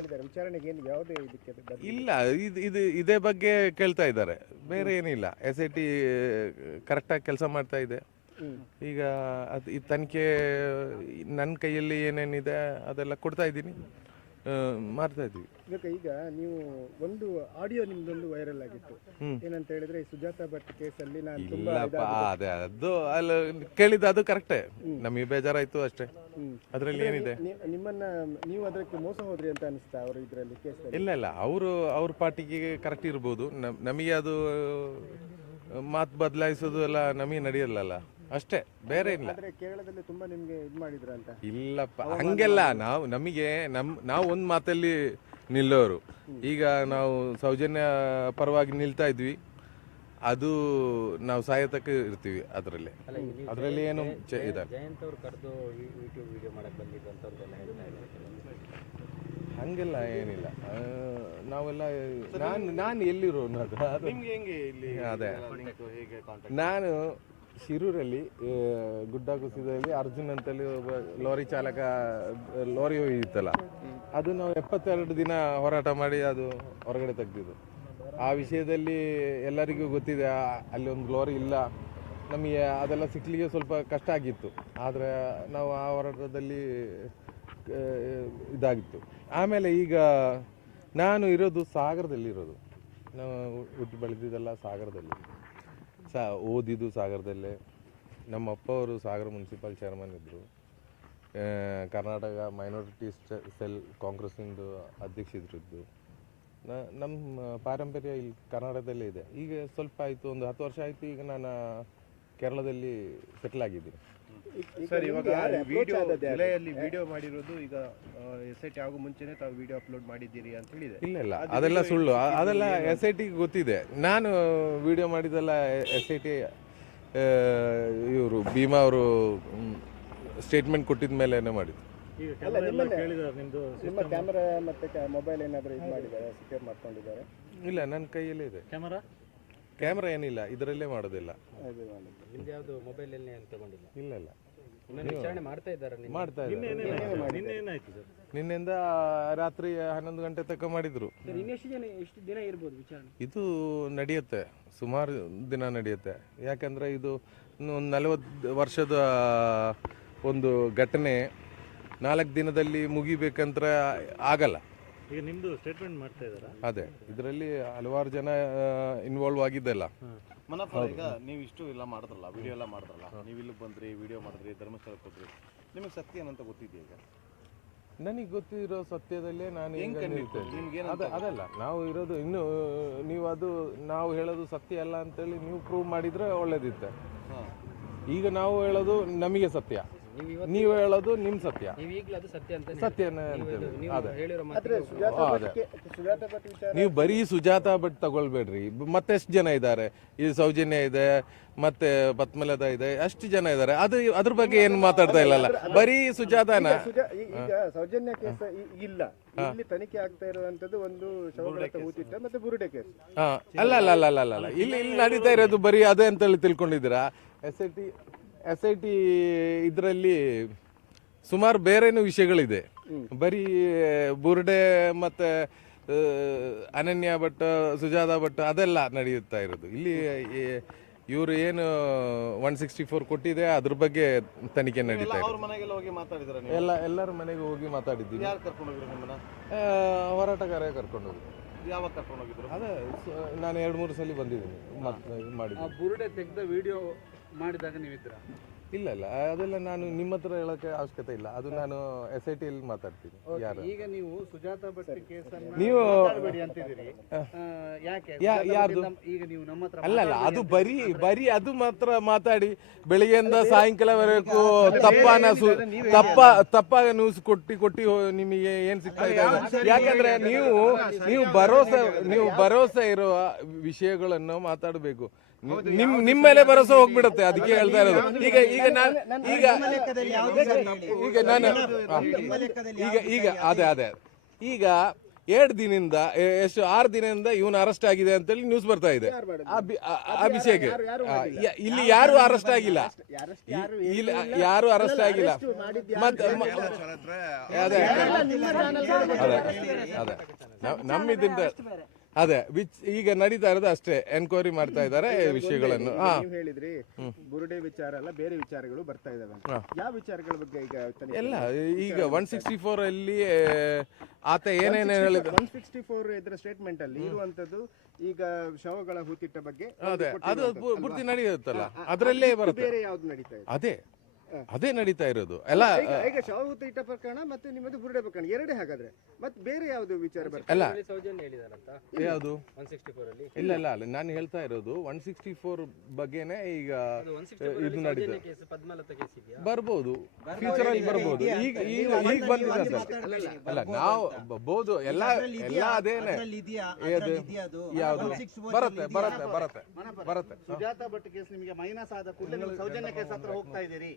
ಹೇಳಿದ್ದಾರೆ ವಿಚಾರಣೆಗೆ ಏನು ಯಾವುದೇ ಇದಕ್ಕೆ ಇಲ್ಲ, ಇದೇ ಬಗ್ಗೆ ಕೇಳ್ತಾ ಇದ್ದಾರೆ, ಬೇರೆ ಏನಿಲ್ಲ. SIT ಕರೆಕ್ಟಾಗಿ ಕೆಲಸ ಮಾಡ್ತಾ ಇದೆ. ಈಗ ಈ ತನಿಖೆ ನನ್ನ ಕೈಯಲ್ಲಿ ಏನೇನಿದೆ ಅದೆಲ್ಲ ಕೊಡ್ತಾ ಇದ್ದೀನಿ, ಮಾಡ್ತಾ ಇದ್ದೀವಿ. ಈಗ ನೀವು ಒಂದು ಆಡಿಯೋ ನಿಮ್ದೊಂದು ವೈರಲ್ ಆಗಿತ್ತು, ಏನಂತ ಹೇಳಿದ್ರೆ ಈ ಸುಜಾತಾ ಭಟ್ ಕೇಸಲ್ಲಿ ನಾನು ತುಂಬಾ ಇಲ್ಲಪ್ಪ, ಅದೇ ಅದು ಅಲ್ಲಿ ಕೇಳಿದ್ದು ಅದು ಕರೆಕ್ಟೇ, ನಮಗೆ ಬೇಜಾರಾಯ್ತು ಅಷ್ಟೇ, ಅದರಲ್ಲಿ ಏನಿದೆ. ನಿಮ್ಮನ್ನ ನೀವು ಅದಕ್ಕೆ ಮೋಸ ಹೋದ್ರಿ ಅಂತ ಅನಿಸ್ತಾ ಅವರು ಇದರಲ್ಲಿ ಕೇಸಲ್ಲಿ? ಇಲ್ಲ, ಅವ್ರ ಪಾರ್ಟಿಗೆ ಕರೆಕ್ಟ್ ಇರ್ಬೋದು, ನಮಗೆ ಅದು ಮಾತು ಬದಲಾಯಿಸೋದು ಎಲ್ಲ ನಮಗೆ ನಡೆಯಲ್ಲ ಅಷ್ಟೇ, ಬೇರೆ ಇಲ್ಲ. ಕೇರಳದಲ್ಲಿ ತುಂಬಾ ನಿಮ್ಗೆ ಇದು ಮಾಡಿದ್ರ ಅಂತ? ಇಲ್ಲಪ್ಪ, ಹಂಗೆಲ್ಲ ನಾವು ಒಂದು ಮಾತಲ್ಲಿ ನಿಲ್ಲೋರು. ಈಗ ನಾವು ಸೌಜನ್ಯ ಪರವಾಗಿ ನಿಲ್ತಾ ಇದ್ವಿ, ಅದು ನಾವು ಸಾಯತಕ್ಕ ಇರ್ತೀವಿ ಅದರಲ್ಲಿ ಏನು ಇದೆ. ಜಯಂತ್ ಅವ್ರು ಕರೆದು ಯೂಟ್ಯೂಬ್ ವಿಡಿಯೋ ಮಾಡಕ್ಕೆ ಬಂದಿದ್ದು ಅಂತಂದೆಲ್ಲ ಹೇಳ್ತಾ ಇದ್ದಾರೆ. ಹಂಗೆಲ್ಲ ಏನಿಲ್ಲ, ನಾವೆಲ್ಲ ನಾನು ಎಲ್ಲಿರೋ ನಿಮ್ಗೆ ಹೆಂಗೆ ಇಲ್ಲಿ? ಅದೇ ನಾನು ಶಿರೂರಲ್ಲಿ ಗುಡ್ಡ ಕುಸಿದಲ್ಲಿ ಅರ್ಜುನ್ ಅಂತೇಳಿ ಒಬ್ಬ ಲಾರಿ ಚಾಲಕ ಲಾರಿ ಇತ್ತಲ್ಲ, ಅದು ನಾವು 72 ದಿನ ಹೋರಾಟ ಮಾಡಿ ಅದು ಹೊರಗಡೆ ತೆಗ್ದಿದ್ದು. ಆ ವಿಷಯದಲ್ಲಿ ಎಲ್ಲರಿಗೂ ಗೊತ್ತಿದೆ, ಅಲ್ಲಿ ಒಂದು ಲಾರಿ ಇಲ್ಲ, ನಮಗೆ ಅದೆಲ್ಲ ಸಿಕ್ಲಿಕ್ಕೆ ಸ್ವಲ್ಪ ಕಷ್ಟ ಆಗಿತ್ತು. ಆದರೆ ನಾವು ಆ ಹೋರಾಟದಲ್ಲಿ ಇದಾಗಿತ್ತು. ಆಮೇಲೆ ಈಗ ನಾನು ಇರೋದು ಸಾಗರದಲ್ಲಿರೋದು, ನಾವು ಹುಟ್ಟಿ ಬೆಳೆದಿದ್ದೆಲ್ಲ ಸಾಗರದಲ್ಲಿ, ಓದಿದ್ದು ಸಾಗರದಲ್ಲೇ. ನಮ್ಮ ಅಪ್ಪ ಅವರು ಸಾಗರ ಮುನ್ಸಿಪಲ್ ಚೇರ್ಮನ್ ಇದ್ದರು, ಕರ್ನಾಟಕ ಮೈನಾರಿಟಿ ಸೆಲ್ ಕಾಂಗ್ರೆಸ್ಸಿಂದು ಅಧ್ಯಕ್ಷರಿದ್ದು. ನಮ್ಮ ಪಾರಂಪರ್ಯ ಇಲ್ಲಿ ಕರ್ನಾಟಕದಲ್ಲೇ ಇದೆ. ಈಗ ಸ್ವಲ್ಪ ಆಯಿತು, ಒಂದು 10 ವರ್ಷ ಆಯಿತು, ಈಗ ನಾನು ಕೇರಳದಲ್ಲಿ ಸೆಟ್ಲ್ ಆಗಿದ್ದೀನಿ. ಸರ್, ಇವಾಗ ವಿಡಿಯೋ ಮಾಡಿರೋದು ಈಗ SIT ಆಗೋ ಮುಂಚೆನೇ ತಾವು ವಿಡಿಯೋ ಅಪ್ಲೋಡ್ ಮಾಡಿದ್ದೀರಿ ಅಂತ ಹೇಳಿದೆ. ಇಲ್ಲ, ಅದೆಲ್ಲ ಸುಳ್ಳು, ಅದೆಲ್ಲ SIT ಗೊತ್ತಿದೆ. ನಾನು ವಿಡಿಯೋ ಮಾಡಿದೆಲ್ಲ SIT ಇವರು ಭೀಮಾ ಅವರು ಸ್ಟೇಟ್ಮೆಂಟ್ ಕೊಟ್ಟಿದ ಮೇಲೆ ಮಾಡಿದ್ದು. ನಿಮ್ಮ ಕ್ಯಾಮೆರಾ ಮತ್ತೆ ಮೊಬೈಲ್ ಏನಾದರೂ ಇದು ಮಾಡಿದ್ದಾರೆ, ಸೆಕ್ಯೂರ್ ಮಾಡ್ಕೊಂಡಿದ್ದಾರೆ? ಇಲ್ಲ, ನನ್ನ ಕೈಯಲ್ಲೇ ಇದೆ ಕ್ಯಾಮ್ರಾ, ಏನಿಲ್ಲ, ಇದರಲ್ಲೇ ಮಾಡೋದಿಲ್ಲ. ಯಾವುದು ಮೊಬೈಲ್ ತಗೊಂಡಿಲ್ಲ? ಇಲ್ಲ, ವಿಚಾರಣೆ ಮಾಡ್ತಾ ಇದ್ದಾರೆ. ನಿನ್ನೆಯಿಂದ ರಾತ್ರಿ 11 ಗಂಟೆ ತನಕ ಮಾಡಿದ್ರು. ಎಷ್ಟು ದಿನ ಇರ್ಬೋದು ವಿಚಾರಣೆ? ಇದು ನಡೆಯುತ್ತೆ, ಸುಮಾರು ದಿನ ನಡೆಯುತ್ತೆ. ಯಾಕಂದ್ರೆ ಇದು ಒಂದು 40 ವರ್ಷದ ಒಂದು ಘಟನೆ 4 ದಿನದಲ್ಲಿ ಮುಗಿಬೇಕಂತ ಆಗಲ್ಲ. ಈಗ ನಿಮ್ದು ಸ್ಟೇಟ್ಮೆಂಟ್ ಮಾಡ್ತಾ ಇದ್ದಾರಾ? ಅದೇ, ಇದರಲ್ಲಿ ಹಲವಾರು ಜನ ಇನ್ವಾಲ್ವ್ ಆಗಿದ್ದಲ್ಲ. ಮನಪ್ಪ, ಈಗ ನೀವು ಇಷ್ಟು ಎಲ್ಲ ಮಾಡಿದ್ರಲ್ಲ, ವಿಡಿಯೋ ಎಲ್ಲ ಮಾಡಿದ್ರಲ್ಲ, ನೀವು ಇಲ್ಲಿಗೆ ಬಂದ್ರಿ, ವಿಡಿಯೋ ಮಾಡಿದ್ರಿ, ಧರ್ಮಸ್ಥಳಕ್ಕೆ ಹೋದ್ರಿ, ನಿಮಗೆ ಸತ್ಯ ಏನಂತ ಗೊತ್ತಿದೆಯಾ? ಈಗ ನನಗೆ ಗೊತ್ತಿರೋ ಸತ್ಯದಲ್ಲೇ ನಾನು ಅದಲ್ಲ, ನಾವು ಇರೋದು ಇನ್ನು ನೀವು ಅದು ನಾವು ಹೇಳೋದು ಸತ್ಯ ಅಲ್ಲ ಅಂತೇಳಿ ನೀವು ಪ್ರೂವ್ ಮಾಡಿದ್ರೆ ಒಳ್ಳೇದಿತ್ತೆ. ಈಗ ನಾವು ಹೇಳೋದು ನಮಗೆ ಸತ್ಯ, ನೀವು ಹೇಳೋದು ನಿಮ್ ಸತ್ಯ, ಸತ್ಯನ ನೀವು ಬರೀ ಸುಜಾತಾ ಭಟ್ ತಗೊಳ್ಬೇಡ್ರಿ. ಮತ್ತೆಷ್ಟು ಜನ ಇದ್ದಾರೆ, ಈ ಸೌಜನ್ಯ ಇದೆ, ಮತ್ತೆ ಪದ್ಮಲತಾ ಇದೆ, ಅಷ್ಟು ಜನ ಇದ್ದಾರೆ. ಅದ್ರ ಬಗ್ಗೆ ಏನು ಮಾತಾಡ್ತಾ ಇಲ್ಲ, ಬರೀ ಸುಜಾತಾನ. ಈಗ ಸೌಜನ್ಯ ಕೇಸ್ ಇಲ್ಲ, ಇಲ್ಲಿ ತನಿಖೆ ಆಗ್ತಾ ಇರುವಂತದ್ದು ಒಂದು ಊತಿಟ್ಟ ಮತ್ತೆ ಬುರುಡೆ ಕೇಸ್. ಅಲ್ಲ, ಇಲ್ಲಿ ನಡೀತಾ ಇರೋದು ಬರೀ ಅದೇ ಅಂತೇಳಿ ತಿಳ್ಕೊಂಡಿದ್ದೀರಾ? SIT ಇದರಲ್ಲಿ ಸುಮಾರು ಬೇರೆನೂ ವಿಷಯಗಳಿದೆ, ಬರೀ ಬುರ್ಡೆ ಮತ್ತೆ ಅನನ್ಯ ಭಟ್, ಸುಜಾತಾ ಭಟ್ ಅದೆಲ್ಲ ನಡೆಯುತ್ತಾ ಇರೋದು. ಇಲ್ಲಿ ಇವರು ಏನು 164 ಕೊಟ್ಟಿದೆ, ಅದ್ರ ಬಗ್ಗೆ ತನಿಖೆ ನಡೀತಾ ಇದೆ. ಎಲ್ಲರ ಮನೆಗೆ ಹೋಗಿ ಮಾತಾಡಿದ್ದೀವಿ. ಹೋರಾಟಗಾರ ಕರ್ಕೊಂಡು ಹೋಗಿದ್ರು. ಯಾವಾಗ ಕರ್ಕೊಂಡು ಹೋಗಿದ್ರು? ಅದೇ ನಾನು 2-3 ಸಲ ಬಂದಿದ್ದೀನಿ, ಮಾಡಿದ್ದೀನಿ. ಬುರುಡೆ ತೆಗೆದ ವಿಡಿಯೋ ಮಾಡಿದಾಗ ನೀವಿದ್ರ? ಇಲ್ಲ, ಅದೆಲ್ಲ ನಾನು ನಿಮ್ಮ ಹತ್ರ ಹೇಳೋಕೆ ಅವಶ್ಯಕತೆ ಇಲ್ಲ, ಅದು ನಾನು SIT ಅಲ್ಲಿ ಮಾತಾಡ್ತೀನಿ. ಯಾರು ಈಗ ನೀವು ಸುಜಾತಾ ಭಟ್ ಕೇಸನ್ನು ನೀವು ಅಂತಿದ್ದೀರಿ, ಯಾಕೆ? ಯಾರ್ದು? ಈಗ ನೀವು ನಮ್ಮ ಹತ್ರ ಅಲ್ಲ, ಅದು ಬರೀ ಅದು ಮಾತ್ರ ಮಾತಾಡಿ ಬೆಳಿಗ್ಗೆಯಿಂದ ಸಾಯಂಕಾಲವರೆಗೂ ತಪ್ಪಾಗ ನ್ಯೂಸ್ ಕೊಟ್ಟಿ ನಿಮಗೆ ಏನ್ ಸಿಗ್ತಾ ಇದೆ? ಯಾಕಂದ್ರೆ ನೀವು ಭರೋಸೆ ಇರುವ ವಿಷಯಗಳನ್ನು ಮಾತಾಡಬೇಕು. ನಿಮ್ಮ ಮೇಲೆ ಭರೋಸೆ ಹೋಗ್ಬಿಡುತ್ತೆ, ಅದಕ್ಕೆ ಹೇಳ್ತಾ ಇರೋದು. ಈಗ ಅದೇ ಈಗ ಎರಡು ದಿನದಿಂದ ಎಷ್ಟು 6 ದಿನದಿಂದ ಇವನು ಅರೆಸ್ಟ್ ಆಗಿದೆ ಅಂತೇಳಿ ನ್ಯೂಸ್ ಬರ್ತಾ ಇದೆ. ಅಭಿಷೇಕ್ ಇಲ್ಲಿ ಯಾರು ಅರೆಸ್ಟ್ ಆಗಿಲ್ಲ, ಇಲ್ಲಿ ಯಾರು ಅರೆಸ್ಟ್ ಆಗಿಲ್ಲ. ಮತ್ತೆ ಅದೇ ಅದೇ ನಮ್ಮಿದ್ದ ಅದೇ ಈಗ ನಡೀತಾ ಇರೋದು ಅಷ್ಟೇ, ಎನ್ಕ್ವೈರಿ ಮಾಡ್ತಾ ಇದ್ದಾರೆ ವಿಷಯಗಳನ್ನು. ನೀವು ಹೇಳಿದ್ರಿ ಬುರುಡೆ ವಿಚಾರ ಅಲ್ಲ, ಬೇರೆ ವಿಚಾರಗಳು ಬರ್ತಾ ಇದಾವೆ. ಯಾವ ವಿಚಾರಗಳ ಬಗ್ಗೆ ಈಗ ಎಲ್ಲ ಈಗ 164 ಅಲ್ಲಿ ಆತ ಏನೇನು ಹೇಳಿದ 164 ಇದರ ಸ್ಟೇಟ್ಮೆಂಟ್ ಅಲ್ಲಿ ಇರುವಂತದ್ದು ಈಗ ಶವಗಳ ಹೂತಿಟ್ಟ ಬಗ್ಗೆ ಅದೇ ಅದು ಪೂರ್ತಿ ನಡೆಯುತ್ತಲ್ಲ, ಅದರಲ್ಲೇ ಬರುತ್ತೆ. ಬೇರೆ ಯಾವ್ದು ನಡೀತಾ ಇದೆ? ಅದೇ ನಡೀತಾ ಇರೋದು ಎಲ್ಲ. ಈಗ ಶವ ಹೂತಿಟ್ಟ ಪ್ರಕರಣ ಮತ್ತೆ ನಿಮ್ಮದು ಬುರುಡೆ ಪ್ರಕರಣ ಎರಡೇ ಹಾಗಾದ್ರೆ, ಮತ್ತೆ ಬೇರೆ ಯಾವ್ದು ವಿಚಾರ ಬರ್ತದೆ? ಅಲ್ಲ ಸೌಜನ್ಯ ಹೇಳಿದಾರಂತ ಯಾವುದು 164 ಅಲ್ಲಿ ಇಲ್ಲ ನಾನು ಹೇಳ್ತಾ ಇರೋದು 164 ಬಗ್ಗೆನೇ ಈಗ ಇದು ನಡೀತದೆ. ಕೇಸ್ ಪದ್ಮಲತಾ ಕೇಸ್ ಇದೆಯಾ? ಬರ್ಬೋದು, ಫ್ಯೂಚರ್ ಅಲ್ಲಿ ಬರ್ಬೋದು. ಈಗ ಬಂದಿದೆ ಅಲ್ಲ, ನಾವು ಬಹುದು ಎಲ್ಲ ಅದೇನೆ. ಯಾವುದು ಬರುತ್ತೆ ಸುಜಾತಾ ಭಟ್ ಕೇಸ್ ನಿಮಗೆ ಮೈನಸ್ ಆದ ಕೂಡಲೇ ನೀವು ಸೌಜನ್ಯ ಕೇಸ್ ಹತ್ರ ಹೋಗ್ತಾ ಇದ್ದೀರಿ.